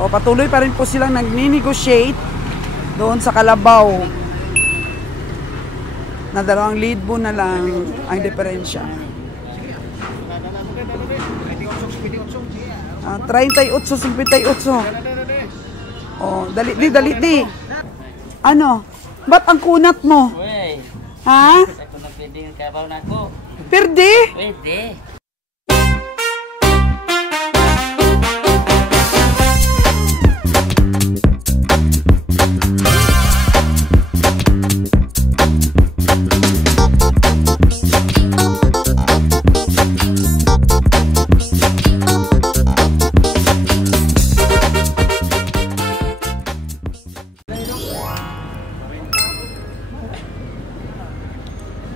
O, patuloy pa rin po silang nagni-negotiate doon sa kalabaw na 2,000 na lang ang diferensya. 38.58. Oh, dali di. Ano? Ba't ang kunat mo? Wey. Ha? Ako na pwedeng kabaw na ako. Pwede? Pwede.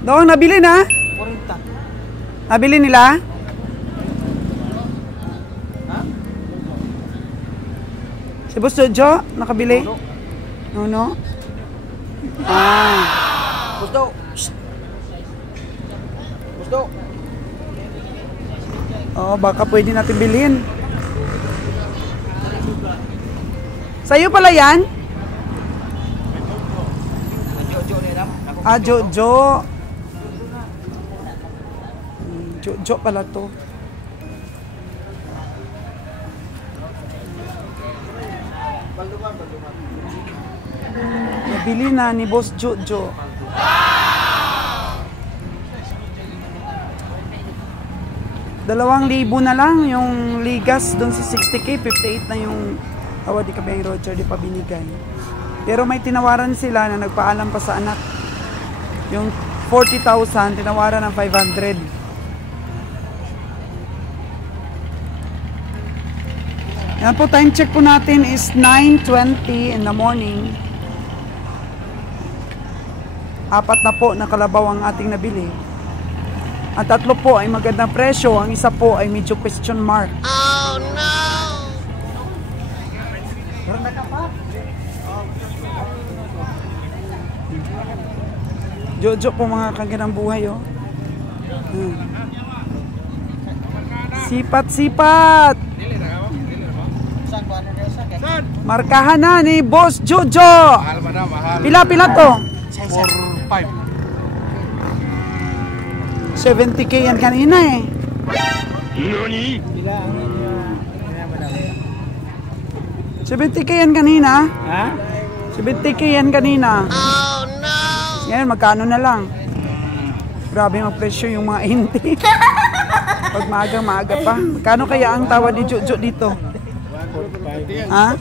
Doon, nabili na? 40. Nabili nila? Si Boss Jojo, nakabili? No? Ah. Gusto. Gusto. Oo, baka pwede natin bilhin. Sa'yo pala yan? Ah, Jojo. Jojo pala to. Nabili na ni Boss Jojo. ₱2,000 na lang yung ligas doon sa 60K. 58 na yung di kami yung Roger, di pa binigay. Pero may tinawaran sila na nagpaalam pa sa anak. Yung 40,000, tinawaran ng 500. Yan po, time check po natin is 9:20 in the morning. 4 na po na kalabaw ang ating nabili. Ang 3 po ay magandang presyo, ang isa po ay medyo question mark. Oh no! Jojo po mga kagandang buhay, oh. Sipat! Markahan na ni Boss Jojo. Mahal ba na, mahal. Pila to? 4-5. 70K yan kanina eh. Nani? 70K yan kanina? Ha? 70K yan kanina. Oh no! Ngayon, magkano na lang? Grabe ang presyo yung mga hindi. Pag maaga pa. Magkano kaya ang tawad ni Jojo dito? Ha?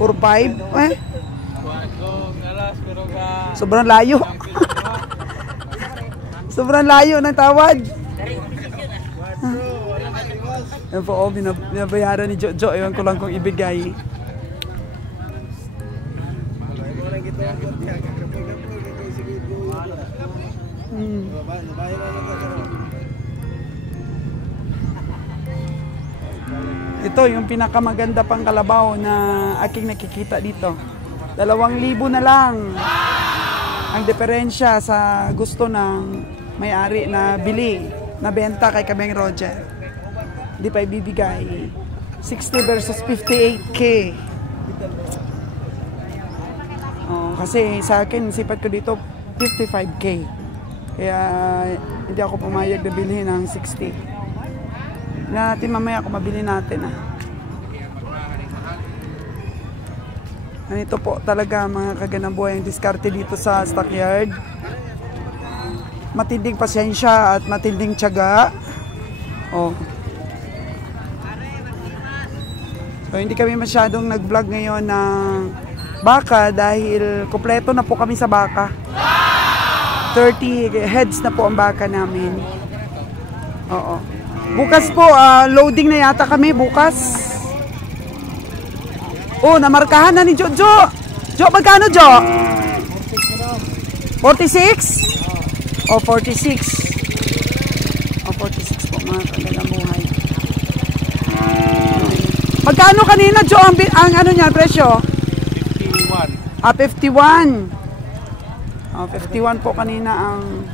4-5? Eh? Sobrang layo. Sobrang layo ng tawad. Yan po, binabayaran ni Jojo. Ewan ko lang kung ibigay. Ito yung pinakamaganda pang kalabaw na aking nakikita dito. 2,000 na lang ang diferensya sa gusto ng may-ari na bili, na benta kay Kameng Roger. Hindi pa ibibigay. 60 versus 58K. Oh, kasi sa akin, sipat ko dito 55K. Kaya hindi ako pumayag na bilhin ng 60. Natin mamaya kung mabili natin Ganito po talaga mga kagandang buhay ang diskarte dito sa stockyard. Matinding pasensya at matinding tiyaga. Oh. So hindi kami masyadong nag-vlog ngayon ng baka dahil kompleto na po kami sa baka. 30 heads na po ang baka namin. Oo. Bukas po, loading na yata kami bukas. Oh, namarkahan na ni Jojo. Jo, magkano Jo? 46? Oh, 46. Oh, 46 po mga kagandang buhay. Magkano kanina Jo ang ano niya, presyo? 51. 51. Oh, 51 po kanina ang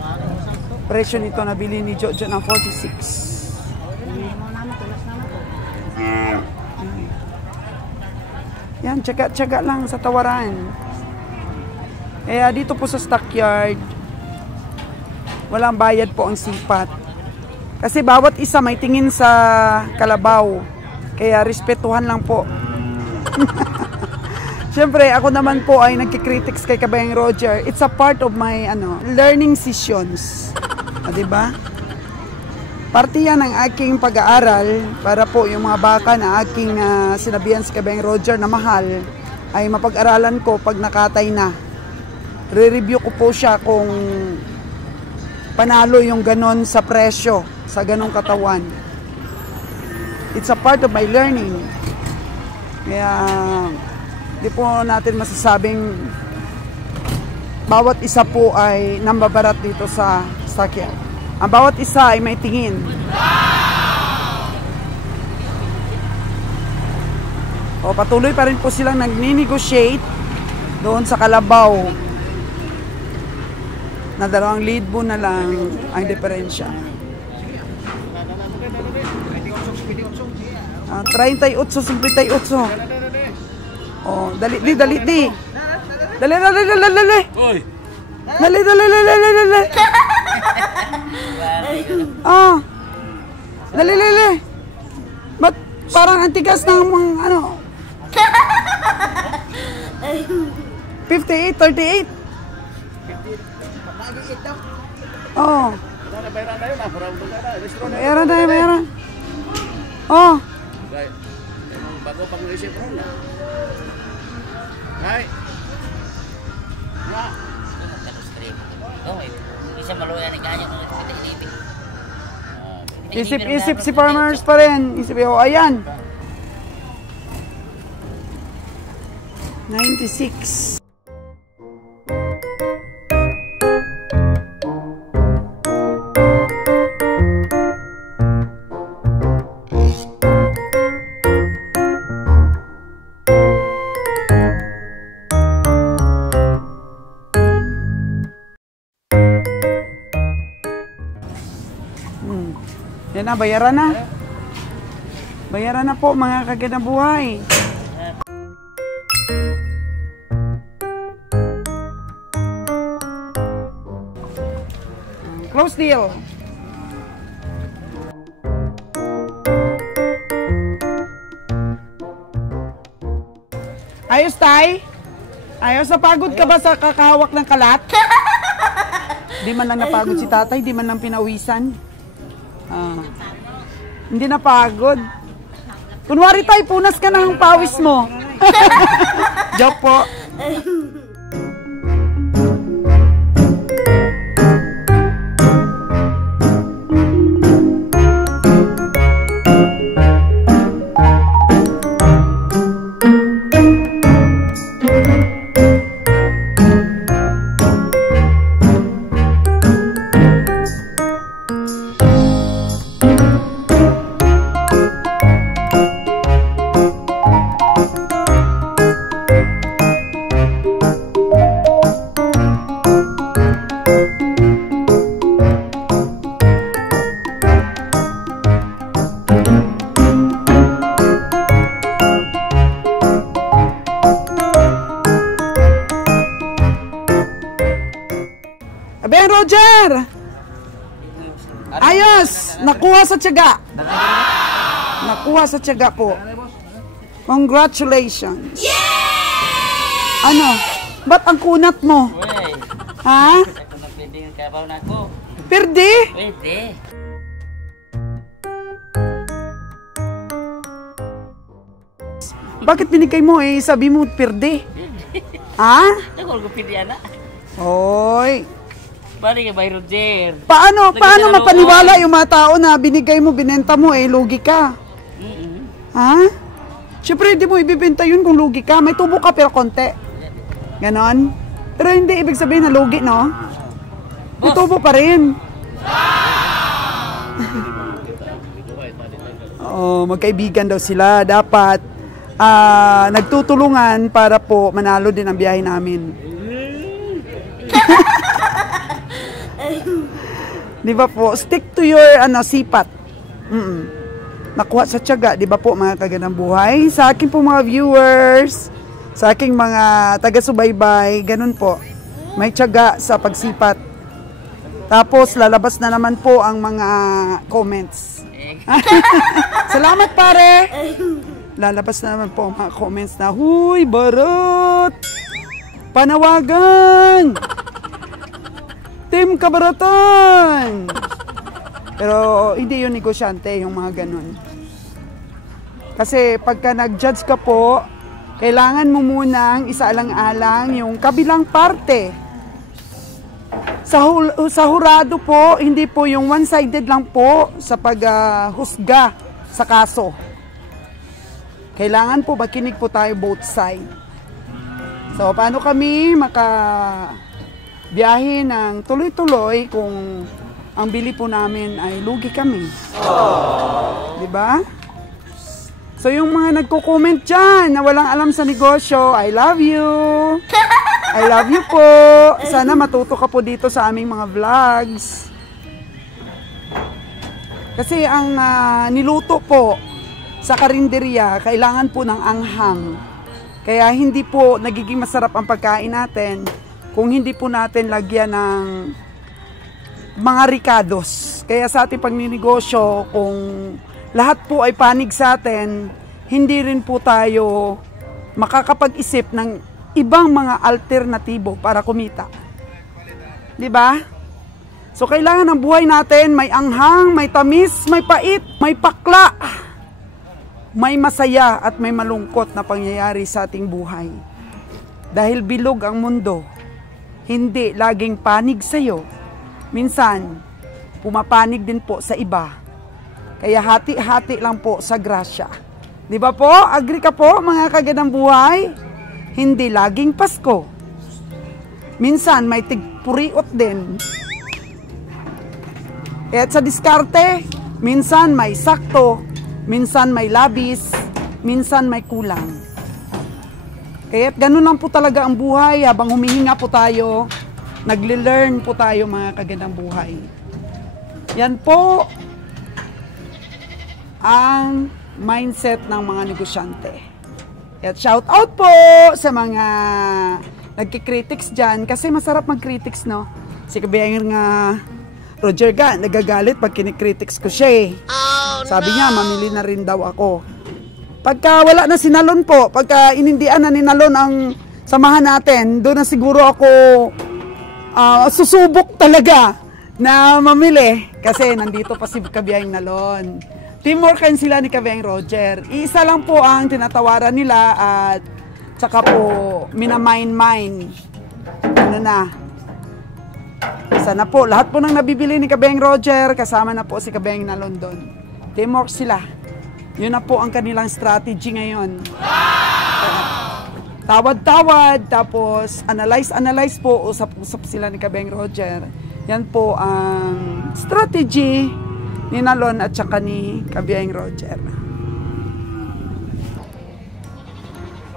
presyo nito na bili ni Jojo ng 46. Yan, tsaga-tsaga lang sa tawaran. Kaya dito po sa stockyard, walang bayad po ang sipat. Kasi bawat isa may tingin sa kalabaw. Kaya respetuhan lang po. Siyempre, ako naman po ay nagkikritics kay Kabayang Roger. It's a part of my learning sessions. Diba? Parte yan ng aking pag-aaral para po yung mga baka na aking sinabihan si Kabayang Roger na mahal ay mapag-aralan ko pag nakatay na. Re-review ko po siya kung panalo yung ganon sa presyo, sa ganong katawan. It's a part of my learning. Kaya di po natin masasabing bawat isa po ay nambabarat dito sa stockyard. Ang bawat isa ay may tingin. O, patuloy pa rin po silang nagni-negotiate doon sa kalabaw na 2,000 na lang ang diferensya. 38, 58. Oh, dali. Dali. Ah. Dali. Ba't parang antigas ng mga 58, 38. Oh. Bayaran. Oh. Bago pag-isip ron na. Hay. Ya. Isa maluya ni kanya kung iti-iti. Isip si farmers pa rin. Ayan. 96. Yan na, bayaran na. Bayaran na po mga kaganabuhay. Close deal. Ayos, Tay? Ayos, napagod ka ba sa kakahawak ng kalat? Di man lang napagod si tatay, di man lang pinawisan. Hindi napagod. Kunwari, Tay, punas ka ng pawis mo. Joke po. Ben Roger! Ayos! Nakuha sa tiyaga. Nakuha sa tiyaga po. Congratulations! Ano? Ba't ang kunat mo? Uy, Ha? ako nagpindi ng kabaw na ko. Perdi? Pwede. Bakit binigay mo eh? Sabi mo, perdi. Ha? Ako ko pindi ana. Oy. Bali ka bay Roger. Paano mapaniwala yung mga tao na binigay mo, binenta mo eh, lugi ka? Ha? Siyempre, hindi mo ibibenta yun kung lugi ka. May tubo ka pero konti. Ganon? Pero hindi ibig sabihin na lugi, no? May tubo pa rin. Oo, magkaibigan daw sila. Dapat nagtutulungan para po manalo din ang biyahe namin. Di ba po? Stick to your sipat. nakuha sa tiyaga, di ba po mga kagandang buhay? Sa akin po mga viewers, sa aking mga taga-subaybay, ganun po. May tiyaga sa pagsipat. Tapos lalabas na naman po ang mga comments. Salamat pare! Lalabas na naman po ang mga comments na, huy, barot! Panawagan! Team Kabaratan! Pero hindi yung negosyante, yung mga ganun. Kasi pagka nag-judge ka po, kailangan mo munang isaalang-alang yung kabilang parte. Sa hurado po, hindi po yung one-sided lang po sa paghusga sa kaso. Kailangan po makinig po tayo both side. So, paano kami biyahe ng tuloy-tuloy kung ang bili po namin ay lugi kami. Di ba? So yung mga nagko-comment dyan na walang alam sa negosyo, I love you. I love you po. Sana matuto ka po dito sa aming mga vlogs. Kasi ang niluto po sa karinderya, kailangan po ng anghang. Kaya hindi po nagiging masarap ang pagkain natin kung hindi po natin lagyan ng mga ricados. Kaya sa ating pagninegosyo, kung lahat po ay panig sa atin, hindi rin po tayo makakapag-isip ng ibang mga alternatibo para kumita. Di ba? So kailangan ang buhay natin may anghang, may tamis, may pait, may pakla, may masaya at may malungkot na pangyayari sa ating buhay. Dahil bilog ang mundo, hindi laging panig sa'yo. Minsan, pumapanig din po sa iba. Kaya hati-hati lang po sa grasya. Di ba po? Agree ka po mga kagandang buhay? Hindi laging Pasko. Minsan may tigpuriot din. At sa diskarte, minsan may sakto, minsan may labis, minsan may kulang. Kaya't ganun lang po talaga ang buhay habang humihinga po tayo, nagle-learn po tayo mga kagandang buhay. Yan po ang mindset ng mga negosyante. At shout out po sa mga nagkikritics dyan kasi masarap mag-critics, no? Si kabayang nga Roger ga, nagagalit pag kinikritics ko siya eh. Sabi niya, mamili na rin daw ako. Pagka wala na sinalon po, pagka inindian na ninalon ang samahan natin, doon na siguro ako susubok talaga na mamili. Kasi nandito pa si Kabiyang Nalon. Teamworkan sila ni Kabiyang Roger. Isa lang po ang tinatawaran nila at saka po minamine-mine. Ano na. Sana po, lahat po ng nabibili ni Kabiyang Roger, kasama na po si Kabiyang Nalon doon. Teamwork sila. Yun na po ang kanilang strategy ngayon. Tawad-tawad, tapos analyze po, usap-usap sila ni Kabiyang Roger. Yan po ang strategy ni Nalon at saka ni Kabiyang Roger.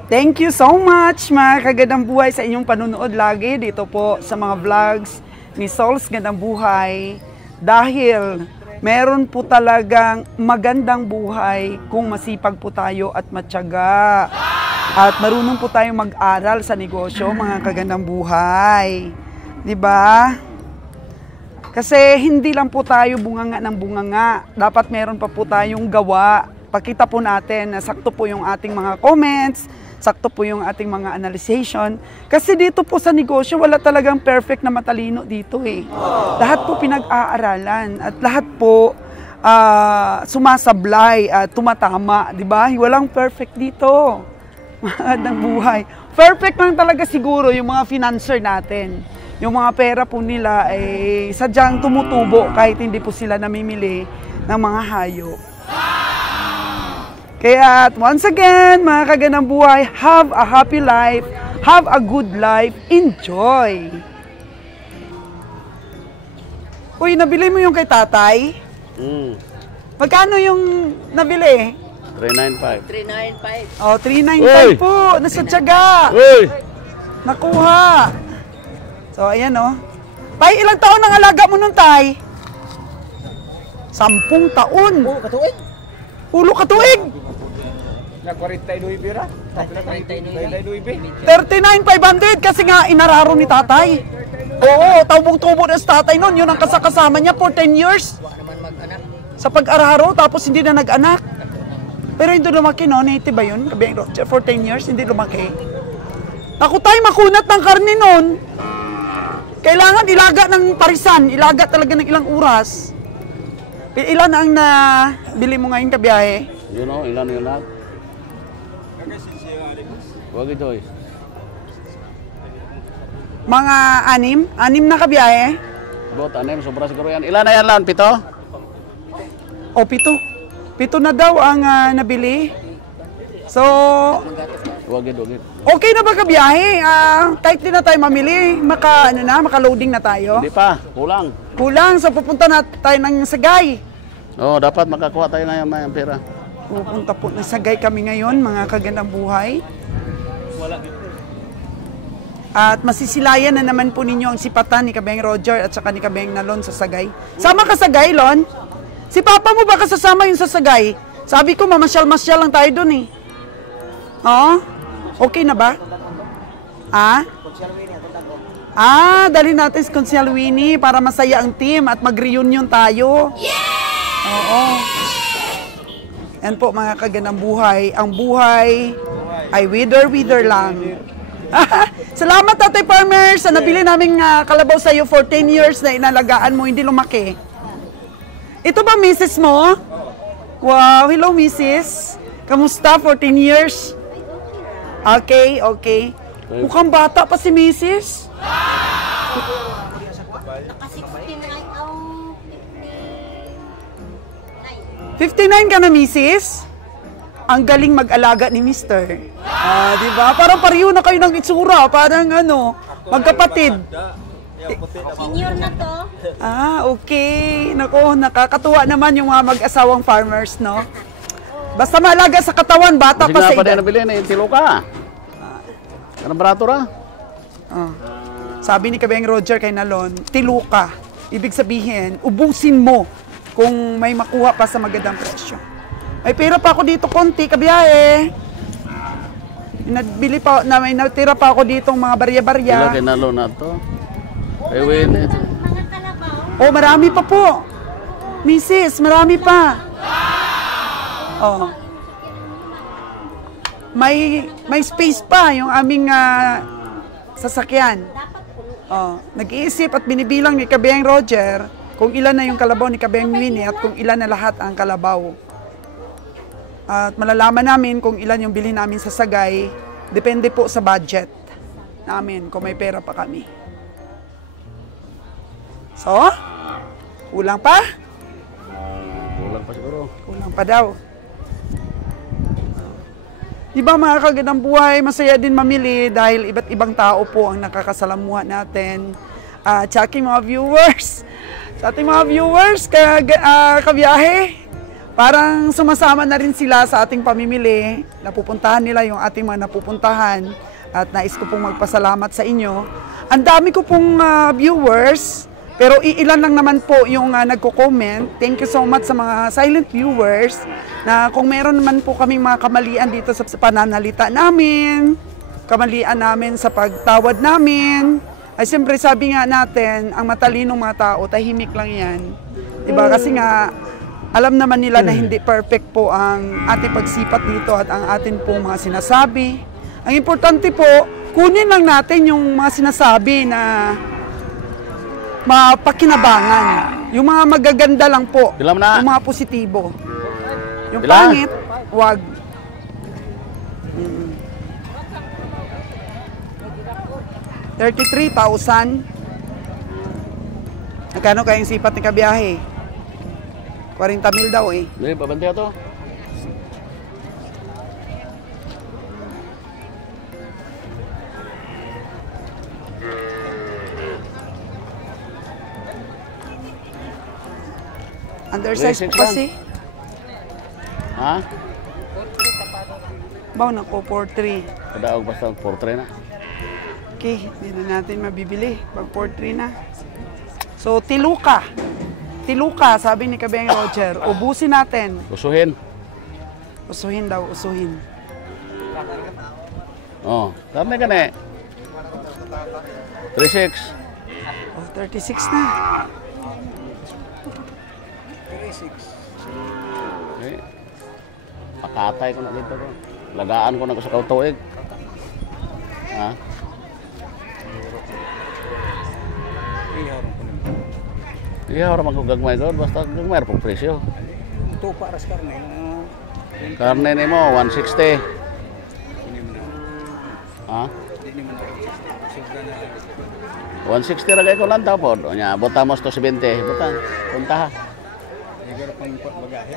Thank you so much mga kagandang buhay sa inyong panunood lagi dito po sa mga vlogs ni Sol's Gandang Buhay. Dahil meron po talagang magandang buhay kung masipag po tayo at matyaga. At marunong po tayong mag-aral sa negosyo, mga kagandang buhay. 'Di ba? Kasi hindi lang po tayo bunganga ng bunganga. Dapat meron pa po tayong gawa. Pakita po natin na sakto po yung ating mga comments, sakto po yung ating mga analyzation. Kasi dito po sa negosyo, wala talagang perfect na matalino dito eh. Lahat po pinag-aaralan at lahat po sumasablay at tumatama, di ba? Walang perfect dito. Magandang buhay. Perfect lang talaga siguro yung mga financer natin. Yung mga pera po nila ay sadyang tumutubo kahit hindi po sila namimili ng mga hayop. Kaya once again, mga kagandang buhay, have a happy life, have a good life, enjoy! Uy, nabili mo yung kay tatay? Magkano yung nabili? 395. 395. Oh, 395 po, nasa tiyaga. Nakuha. So, ayan oh. Tay, ilang taon ang alaga mo nun, tay? 10 taon. Oh, katuin. Ulo ka tuig. Na 42 pira. 39,500 kasi nga inararo ni tatay. Oo, tubong-tubo na sa tatay noon. Yun ang kasama niya for 10 years. Sa pag-araro, tapos hindi na nag-anak. Pero hindi lumaki noon. Native ba yun? For 10 years, hindi lumaki. Naku tayo, makunat ng karne noon. Kailangan ilaga ng parisan. Ilaga talaga ng ilang oras. Ilan ang nabili mo ngayon kabiyahe? You know, ilan yun lahat? Huwag ito eh. Mga 6? 6 na kabiyahe? About anim, sobra siguro yan. Ilan na yan lang? 7? O, 7. 7 na daw ang nabili. So, Huwag ito. okay na ba kabiyahe? Kahit di na tayo mamili, maka-loading na tayo. Hindi pa, kulang. Kulang, so pupunta na tayo ng Sagay. Oo, dapat makakuha tayo na yung pera. Pupunta po ng Sagay kami ngayon, mga kagandang buhay. At masisilayan na naman po ninyo ang sipatan ni Kabeng Roger at saka ni Kabeng Nalon sa Sagay. Sama ka Sagay, Lon? Si Papa mo ba kasasama yun sa Sagay? Sabi ko, mamasyal-masyal lang tayo dun eh. Oo? Okay na ba? Dali natin si Consial Winnie para masaya ang team at mag-reunion tayo. Yeah! Oo. Yan po mga kagandang buhay. Ang buhay ay wither lang. Salamat Tatay Farmer sa nabili naming kalabaw sa iyo for 10 years na inalagaan mo, hindi lumaki. Ito ba Mrs. mo? Wow, hello Mrs. Kamusta? 14 years? Okay. Mukhang bata pa si Mrs. Naka 69 ang 59 ka na, Mrs. Ang galing mag-alaga ni Mr. Di ba? Parang pareho na kayo ng itsura. Parang magkapatid. senior na to. Okay. Nako, nakakatuwa naman yung mga mag-asawang farmers, no? Basta maalaga sa katawan, bata pa sa Sige na pa din edad. nabili na yung tilo ka. Anong barato ra? Sabi ni Kabeng Roger kay Nalon, tiluka. Ibig sabihin, ubusin mo kung may makuha pa sa magandang presyo. May pera pa ako dito konti, kabiyahe. May natira pa ako dito mga barya-barya. Ilan kinalo na to? Ay, win. Mga kalabaw. Oh, marami pa po. Mrs., marami pa. Oh. May space pa yung aming sasakyan. Oh, nag-iisip at binibilang ni Kabeng Roger kung ilan na yung kalabaw ni Kabeng Winnie at kung ilan na lahat ang kalabaw. At malalaman namin kung ilan yung bilhin namin sa Sagay. Depende po sa budget namin kung may pera pa kami. So, kulang pa? Kulang pa siguro. Kulang pa daw. Di ba mga kagandang buhay, masaya din mamili dahil iba't ibang tao po ang nakakasalamuha natin. Sa aking mga viewers, kabiyahe, parang sumasama na rin sila sa ating pamimili. Napupuntahan nila yung ating mga napupuntahan at nais ko pong magpasalamat sa inyo. Ang dami ko pong viewers, pero iilan lang naman po yung nagko-comment. Thank you so much sa mga silent viewers na kung meron naman po kaming mga kamalian dito sa pananalita namin, kamalian namin sa pagtawad namin, ay siyempre sabi nga natin, ang matalinong mga tao, tahimik lang yan. Diba? Kasi nga, alam naman nila na hindi perfect po ang ating pagsipat dito at ang atin pong mga sinasabi. Ang importante po, kunin lang natin yung mga sinasabi na mapakinabangan. Yung mga magaganda lang po. Bilang na. Yung mga positibo. Yung Bilang. pangit, wag. 33,000. Magkano kayong sipat ni kabiyahe? 40,000 daw eh. Hindi, pabantay to. Undersize Basic po lang. kasi. Ha? Baw na ko, 4-3. Kadaog basta 4-3 na. Okay, hindi na natin mabibili. Pag 4-3 na. So, tiluka. Tiluka, sabi ni Kabeng Roger. Ubusin natin. Gusuhin. Usuhin daw, usuhin. Oh, karne ka na 36. Oh, 36 na. 36. Okay. Pakatay ko na dito ko. Lagaan ko na ko sa kautuig. Ha? Iya, orang mag gagmay ko. Basta gagmay po presyo. Ito para sa karne. Karne ni mo, 160. Ha? 160 lagi ko lang tapos. Nya, botamos to 70. Buta, punta ha. Siguro pang bagahe.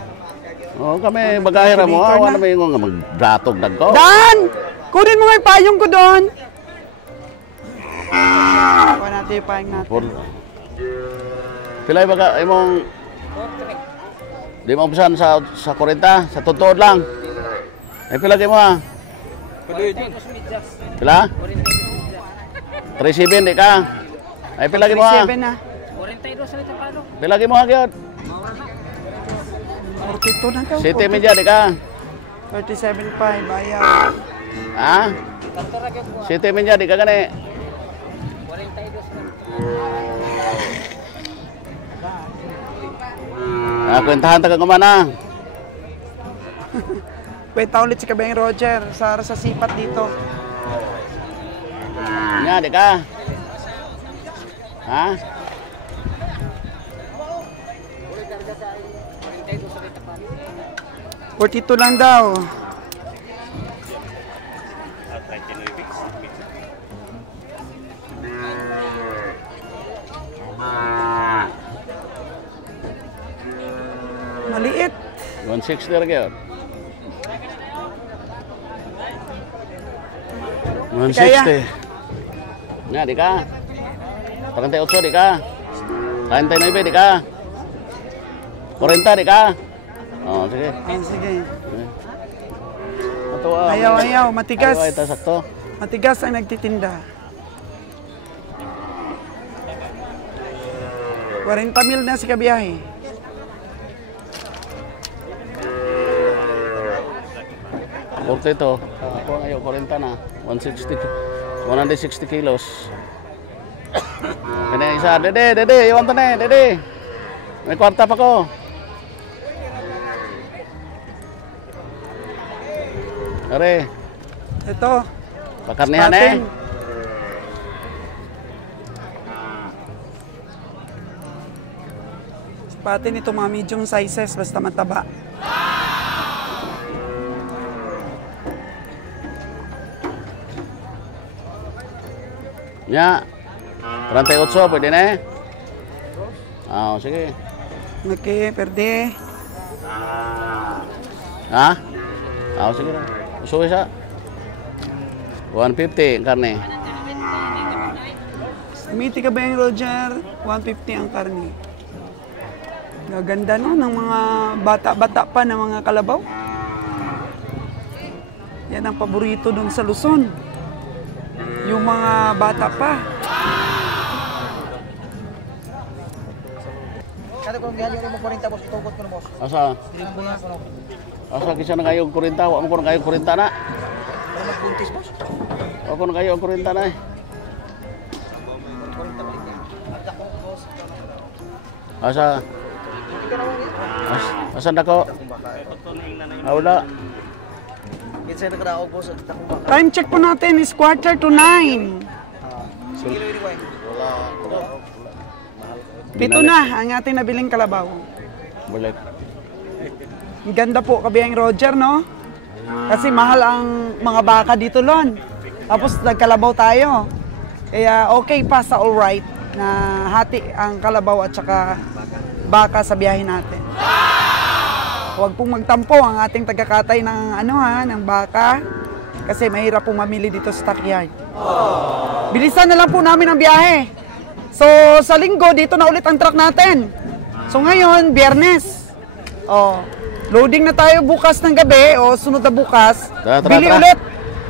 Oh, kami bagahe ra mo. Awan na may nga magdatog dagko. Dan! Kunin mo nga yung payong ko doon. Kuha natin yung payong natin. Pilay baga imong di mo ubusan sa 40 sa totoo lang. Ay pila kay mo ha? Pila? 37 di ka. Ay pila kay mo ha? 37 na. 42 sa ito palo. Pila kay mo ha gyud? 42 na daw. City media di ka. 37.5 ayaw. Ha? City media di ka gani. 42 Kwentahan taga kumana. Kwenta ulit si Kabeng Roger sa sipat dito. Nya di ka. Ha? $42 lang daw. Maliit. 160 lagi yun. 160. Nya di ka. 38 di ka. 39 di ka. 40 di ka. Oh, sige. Ah, sige. Ato Ayaw, matigas. Ayaw, ito sakto. Matigas ang nagtitinda. 40,000 na si kabiyahe. Porte ito. Ako ang ayaw, 40 na. 160 kilos. Kaya isa, dede, iwan to na, dede. May kwarta pa ko. Are, Ito. pakarnihan eh. Patin. Patin ito mga medium sizes basta mataba. Nya, 38 pwede na eh. Ah, sige. Okay, perde. Ha? Ah, sige na. Usuwi sa 150 ang karne. Miti ka ba yung Roger? 150 ang karne. Gaganda no ng mga bata-bata pa ng mga kalabaw. Yan ang paborito dun sa Luzon. Yung mga bata pa. Kada kung biyahe mo 40 boss, tukot ko na boss. Asa? Asa kisa na kayo 40, wa mo ko na kayo 40 na. Para magbuntis boss. Wa ko na kayo 40 na eh. Asa? Asa na ko? Wala. Kinsa na kadaog boss, takong baka. Time check po natin is 8:45. Sige ni boy. Wala. Pito na ang ating nabiling kalabaw. Balik. Ang ganda po kabiyang Roger, no? Kasi mahal ang mga baka dito, Lon. Tapos nagkalabaw tayo. Kaya okay pa sa alright na hati ang kalabaw at saka baka sa biyahe natin. Huwag pong magtampo ang ating tagakatay ng ng baka kasi mahirap pong mamili dito sa stockyard. Bilisan na lang po namin ang biyahe. So, sa linggo, dito na ulit ang truck natin. So, ngayon, Biyernes. Oh, loading na tayo bukas ng gabi o sunod na bukas. Bili ulit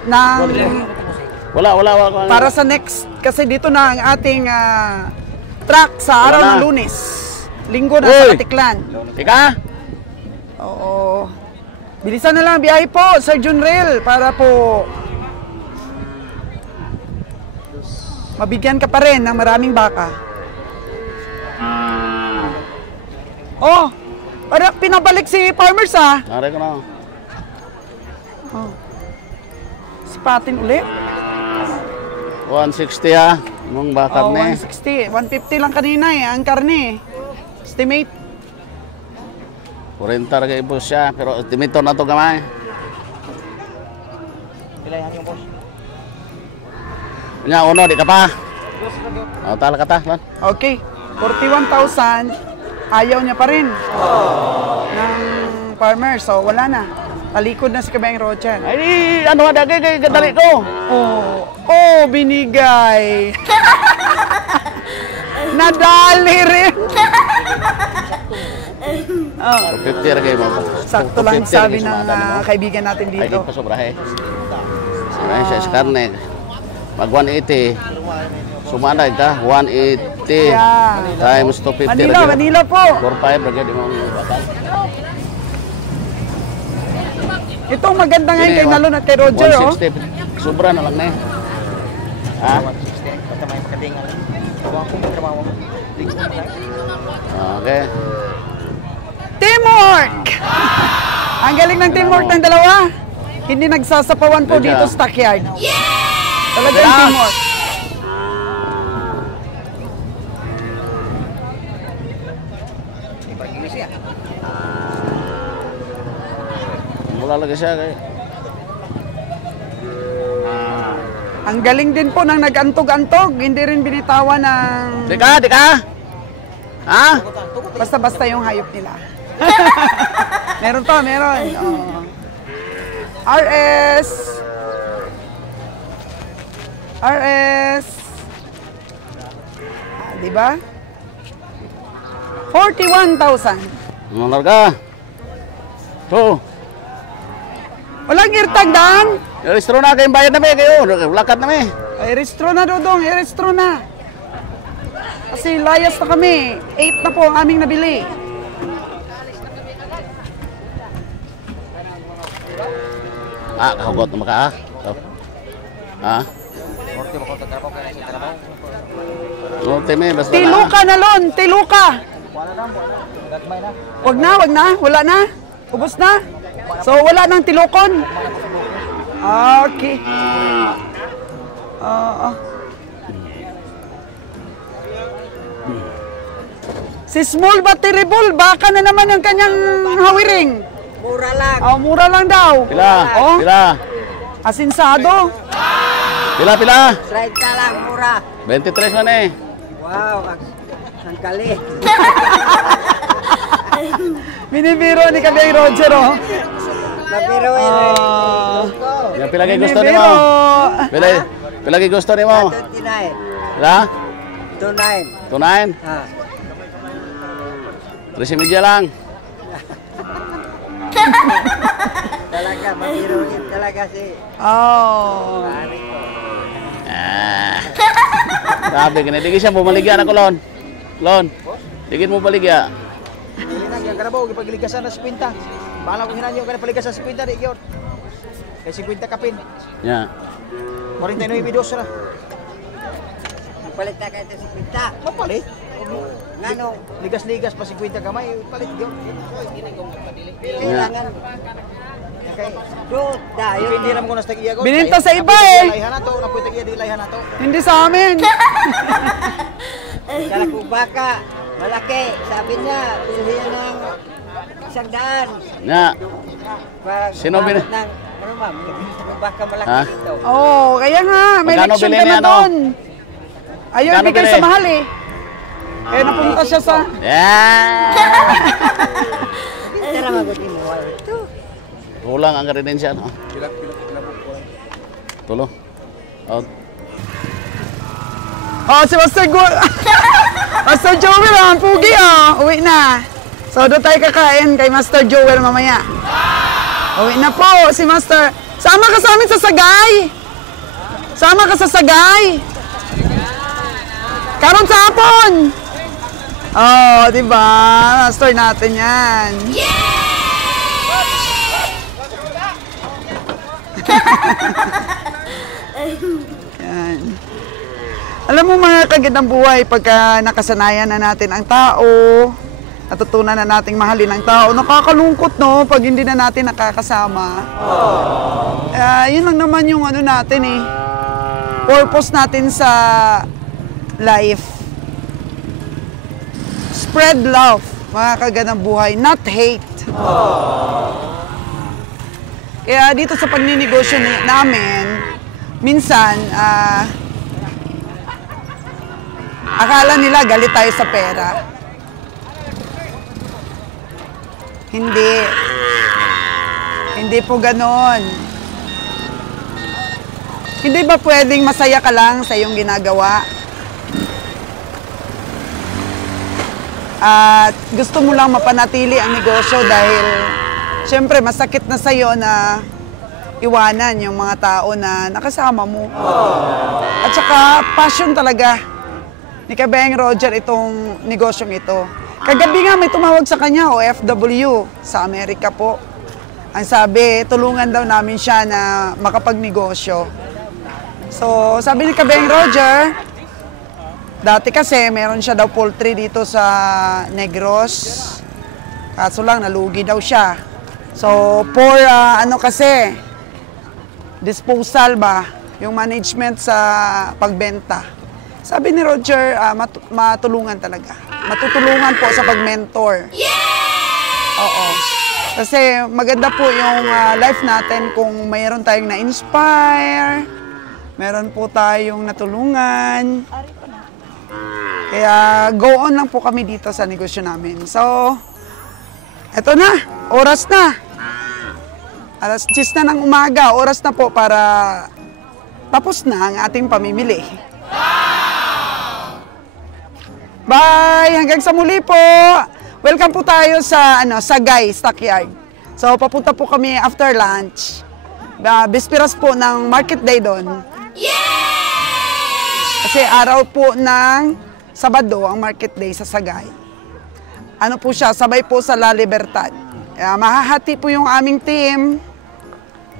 ng Wala. para sa next kasi dito na ang ating truck sa araw ng Lunes. Linggo na sa Katiklan. Ika? Oo. Bilisan na lang, biyahe po, Sir Junril, para po mabigyan ka pa rin ng maraming baka. Oh, para pinabalik si Farmers ha. Nari ko na. Oh. Sipatin ulit. 160 ha. Mong bakar Oh, ni. 160. 150 lang kanina eh, ang karne. Estimate. 40 kay boss siya, pero estimate na to gamay. Pilayan yung boss. Nya uno di ka pa. Oh, tala ka ta, lan. Okay. 41,000. Ayaw niya pa rin. Ng Farmers. So, wala na. Talikod na si Kabayang Rocha. Ay, di, ano ada kay gadali ko. Oh, binigay. Nadali rin. Oh, 50 ra kay mo. sakto lang sabi ng kaibigan natin Ay, di dito. pa sobrahe. Ay, siya sa karne. Mag 180. Sumanay ka, 180 Yeah. times 250. Manila po. 45 ra di mo bakal. Itong maganda ngayon kay Nalon at kay Roger, oh. 160. Sobra na lang na eh. Ha? 160. Basta may makatingal. Huwag akong trabaho. Okay. Teamwork! Ang galing ng teamwork ng dalawa. Hindi nagsasapawan po Good dito job. sa stockyard. Talagang teamwork. Ipagilis siya. Mula lagi siya kay. Ang galing din po ng nag-antog-antog. Hindi rin binitawan ng Di ka, di ka. Ha? basta-basta yung hayop nila. Meron pa, meron. Oh. RS. Di ba? 41,000. Mga ka. So, Walang irtag dan. restro na kayong bayad na may kayo. Lakat na may. Ay, restro na, Dodong. I-restro na. Kasi layas na kami. 8 na po ang aming nabili. Ah, kahugot na maka ah. So. Ha? Morte mo kung tatrabaho kaya sa trabaho. No, teme, basta Tiluka na, Lon. Tiluka. Wala na, gagmay na. Wag na, wag na. Wala na. Ubus na. So, wala nang tilukon. Okay. Si Small but Terrible, baka na naman ang kanyang hawiring. Mura lang. Oh, mura lang daw. Pila, Oh, pila. asinsado. Pila, pila. 30 lang, mura. 23 man eh. Wow, ang kali. Binibiro ni Kabiyang Roger, oh. Mabiro Yan pila kay gusto Binibiro. nimo. Pila kay gusto nimo. 29. Pila? 29. Tunain. Ah. 13 media lang. Talaga, mabiro yun talaga si Oh. pare ko. Ah. Sabi ka na, di siya bumaligya na ko, Lon. Lon, digit mo baligya. Hindi na, yung karabaw, ipagiligasan na 50. Bahala kong hinanyo ka na paligasan sa 50, di yun. Kaya 50 kapin. Ya. 49 videos na. Palit na kayo si Pinta. Mapalit. Ngano, Ligas-ligas pa 50 kamay, palit yun. kailangan. Okay. Good, dayo. Hindi naman ko na stag iya ko. Bininta sa iba, eh. Layhan na to, napuitag iya di layhan na to. Hindi sa amin. Kala ko baka, malaki. Sabi niya, pilihan ng 100. Ya. Sino Sino bin- Ano ma'am, baka malaki Ha? dito. Oh, kaya nga, may Magkano leksyon bili ka na niya, no? doon. Ayaw Magkano ibigay bili? sa mahal eh. Kaya napunta siya sa... Ya. Tara maguti mo. Ito. Kulang ang kredensya, no? Tulo. Oh, Oh, si Master Master Joel, ang pugi oh. Uwi na. So, doon tayo kakain kay Master Joel mamaya. Uwi na po si Master. Sama ka sa amin sa Sagay. Sama ka sa Sagay. Karon sa hapon. Oh, di ba? Master natin yan. Yan. Alam mo mga kagandang buhay, pagka nakasanayan na natin ang tao, natutunan na nating mahalin ang tao, nakakalungkot no, pag hindi na natin nakakasama. Yun lang naman yung ano natin eh, purpose natin sa life. Spread love, mga kagandang buhay, not hate. Kaya dito sa pagninegosyo namin, minsan, akala nila galit tayo sa pera. Hindi. Hindi po ganon. Hindi ba pwedeng masaya ka lang sa iyong ginagawa? At gusto mo lang mapanatili ang negosyo dahil siyempre masakit na sa iyo na iwanan yung mga tao na nakasama mo. At saka passion talaga ni Kabeng Roger itong negosyong ito. Kagabi nga may tumawag sa kanya, OFW sa Amerika po. Ang sabi, tulungan daw namin siya na makapagnegosyo. So, sabi ni Kabeng Roger, dati kasi meron siya daw poultry dito sa Negros. Kaso lang, nalugi daw siya. So, for disposal ba, yung management sa pagbenta. Sabi ni Roger, matulungan talaga. Matutulungan po sa pag-mentor. Oo. Kasi maganda po yung life natin kung mayroon tayong na-inspire, meron po tayong natulungan. Kaya go on lang po kami dito sa negosyo namin. So, eto na, oras na. Alas 10 na ng umaga, oras na po para tapos na ang ating pamimili. Bye! Hanggang sa muli po! Welcome po tayo sa Sagay Stockyard. So, papunta po kami after lunch. Bispiras po ng market day doon. Kasi araw po ng Sabado ang market day sa Sagay. Ano po siya, sabay po sa La Libertad. Mahahati po yung aming team.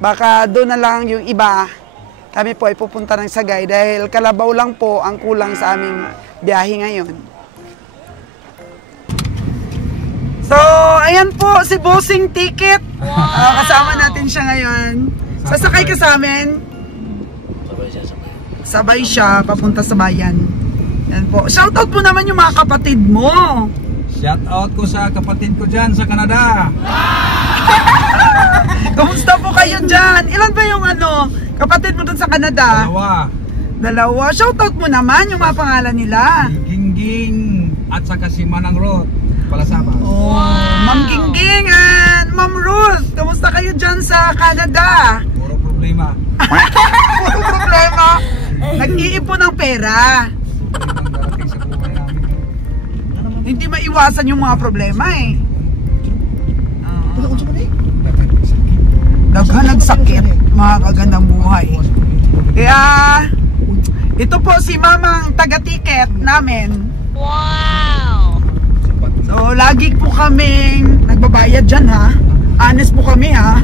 Baka doon na lang yung iba. Kami po ay pupunta ng Sagay dahil kalabaw lang po ang kulang sa aming biyahe ngayon. So, ayan po si Bossing Ticket. Kasama natin siya ngayon. Sasakay ka sa amin? Sabay siya papunta sa bayan. Yan po. Shoutout po naman yung mga kapatid mo. Shoutout ko sa kapatid ko dyan sa Canada. Kamusta po kayo dyan? Ilan ba yung kapatid mo dun sa Canada? Dalawa. Shoutout mo naman yung mga pangalan nila. Gingging at saka si Manang Ruth. Palasaba. Oh, Ma'am Gingging and Ma'am Ruth. Kamusta kayo dyan sa Canada? Puro problema. Puro problema. Nag-iipon ng pera. Darating sa buhay namin. Hindi maiwasan yung mga problema eh. Daghan nagsakit, mga kagandang buhay. Kaya, ito po si Mamang taga-ticket namin. Wow! So, lagi po kaming nagbabayad dyan ha. Honest po kami ha.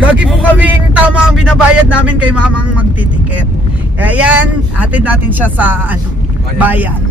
Lagi po kaming tama ang binabayad namin kay Mamang magtitiket. Kaya yan, atid natin siya sa bayan.